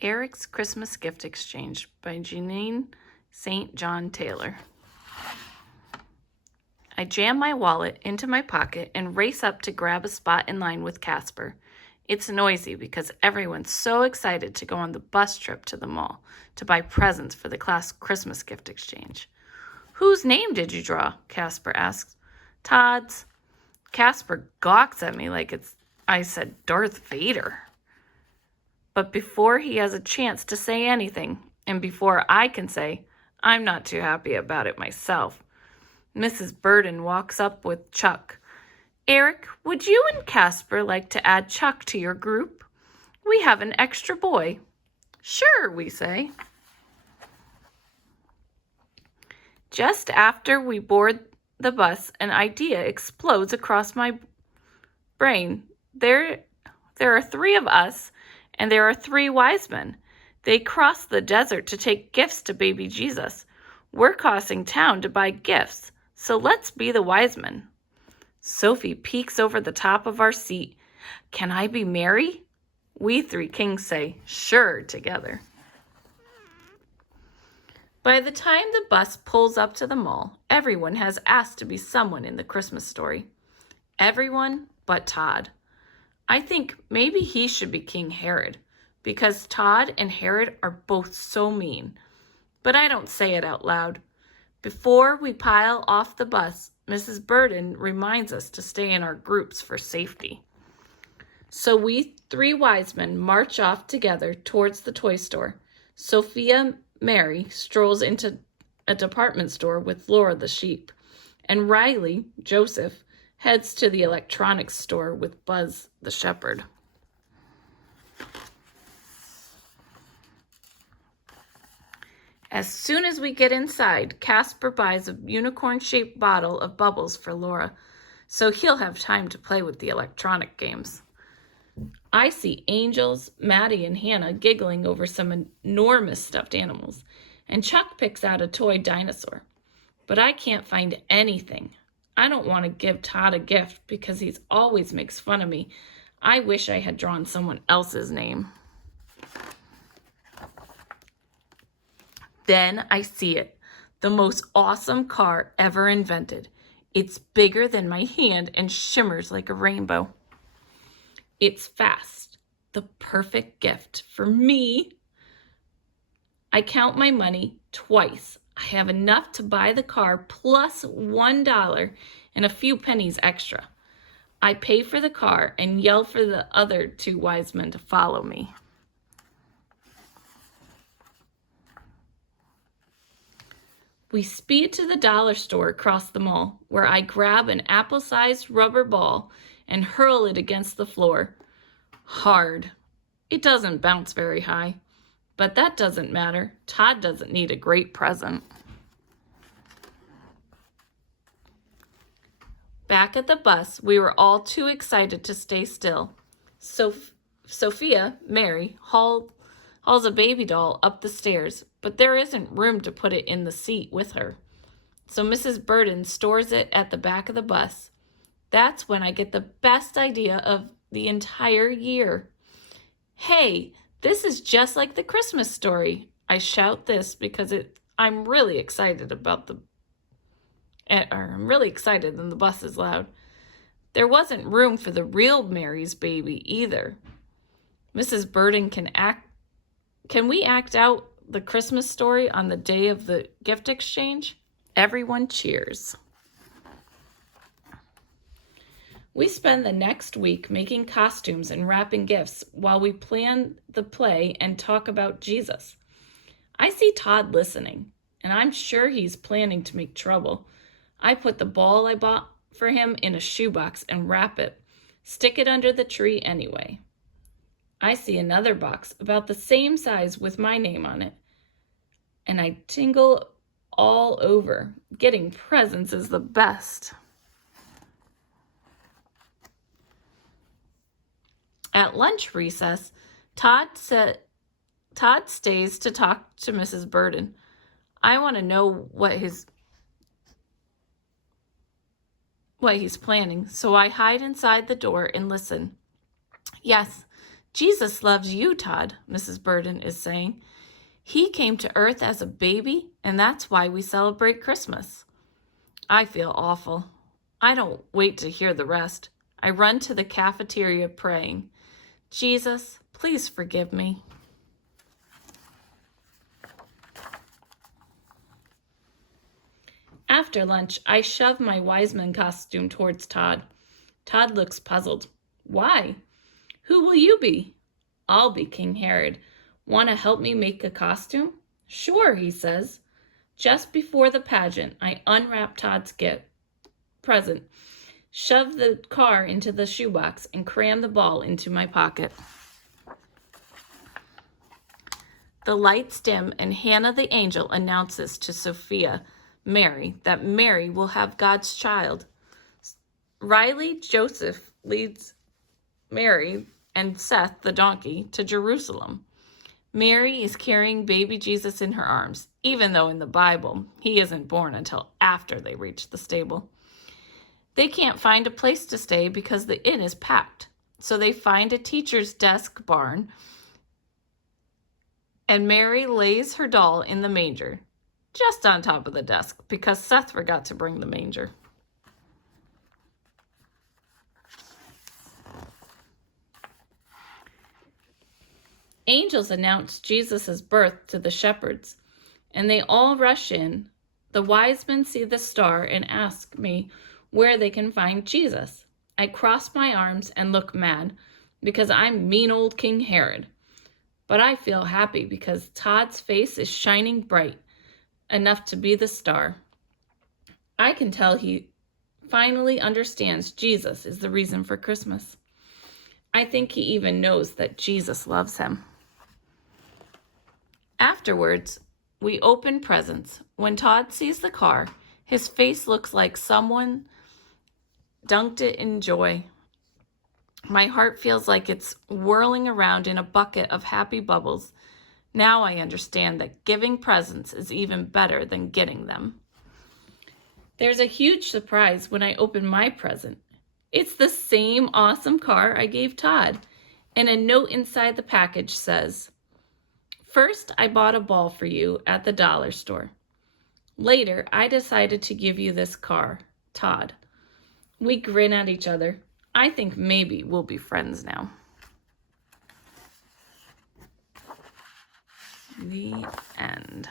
Erik's Christmas Gift Exchange by Jeannie St. John Taylor. I jam my wallet into my pocket and race up to grab a spot in line with Casper. It's noisy because everyone's so excited to go on the bus trip to the mall to buy presents for the class Christmas gift exchange. "Whose name did you draw?" Casper asks. "Todd's." Casper gawks at me like I said Darth Vader. But before he has a chance to say anything, and before I can say, I'm not too happy about it myself, Mrs. Burden walks up with Chuck. "Erik, would you and Casper like to add Chuck to your group? We have an extra boy." "Sure," we say. Just after we board the bus, an idea explodes across my brain. There are three of us, and there are three wise men. They crossed the desert to take gifts to baby Jesus. We're crossing town to buy gifts, so let's be the wise men. Sophie peeks over the top of our seat. "Can I be Mary?" We three kings say, "Sure," together. By the time the bus pulls up to the mall, everyone has asked to be someone in the Christmas story. Everyone but Todd. I think maybe he should be King Herod, because Todd and Herod are both so mean. But I don't say it out loud. Before we pile off the bus, Mrs. Burden reminds us to stay in our groups for safety. So we three wise men march off together towards the toy store. Sophia Mary strolls into a department store with Laura the sheep, and Riley, Joseph, heads to the electronics store with Buzz the shepherd. As soon as we get inside, Casper buys a unicorn-shaped bottle of bubbles for Laura, so he'll have time to play with the electronic games. I see Angels, Maddie, and Hannah giggling over some enormous stuffed animals, and Chuck picks out a toy dinosaur. But I can't find anything. I don't want to give Todd a gift because he always makes fun of me. I wish I had drawn someone else's name. Then I see it, the most awesome car ever invented. It's bigger than my hand and shimmers like a rainbow. It's fast, the perfect gift for me. I count my money twice. I have enough to buy the car plus $1 and a few pennies extra. I pay for the car and yell for the other two wise men to follow me. We speed to the dollar store across the mall, where I grab an apple-sized rubber ball and hurl it against the floor. Hard. It doesn't bounce very high, but that doesn't matter. Todd doesn't need a great present. Back at the bus, we were all too excited to stay still. Sophia Mary hauls a baby doll up the stairs, but there isn't room to put it in the seat with her. So Mrs. Burden stores it at the back of the bus. That's when I get the best idea of the entire year. "Hey, this is just like the Christmas story." I shout this because I'm really excited and the bus is loud. There wasn't room for the real Mary's baby either. Mrs. Burden, can we act out the Christmas story on the day of the gift exchange? Everyone cheers. We spend the next week making costumes and wrapping gifts while we plan the play and talk about Jesus. I see Todd listening, and I'm sure he's planning to make trouble. I put the ball I bought for him in a shoebox and wrap it, stick it under the tree anyway. I see another box about the same size with my name on it, and I tingle all over. Getting presents is the best. At lunch recess, Todd stays to talk to Mrs. Burden. I want to know what he's planning, so I hide inside the door and listen. "Yes, Jesus loves you, Todd, Mrs. Burden is saying. He came to earth as a baby, and that's why we celebrate Christmas. I feel awful. I don't wait to hear the rest. I run to the cafeteria praying, Jesus, please forgive me. After lunch, I shove my wise man costume towards Todd. Todd looks puzzled. Why? Who will you be? I'll be King Herod. Want to help me make a costume? Sure, he says. Just before the pageant, I unwrap Todd's present, shove the car into the shoebox, and cram the ball into my pocket. The lights dim, and Hannah the angel announces to Sophia, Mary, that Mary will have God's child. Riley Joseph leads Mary and Seth the donkey to Jerusalem. Mary is carrying baby Jesus in her arms, even though in the Bible he isn't born until after they reach the stable. They can't find a place to stay because the inn is packed, so they find a teacher's desk barn, and Mary lays her doll in the manger, just on top of the desk, because Seth forgot to bring the manger. Angels announce Jesus' birth to the shepherds, and they all rush in. The wise men see the star and ask me where they can find Jesus. I cross my arms and look mad because I'm mean old King Herod. But I feel happy because Todd's face is shining bright enough to be the star. I can tell he finally understands Jesus is the reason for Christmas. I think he even knows that Jesus loves him. Afterwards, we open presents. When Todd sees the car, his face looks like someone dunked it in joy. My heart feels like it's whirling around in a bucket of happy bubbles. Now I understand that giving presents is even better than getting them. There's a huge surprise when I open my present. It's the same awesome car I gave Todd, and a note inside the package says, First, I bought a ball for you at the dollar store. Later, I decided to give you this car, Todd. We grin at each other. I think maybe we'll be friends now. The end.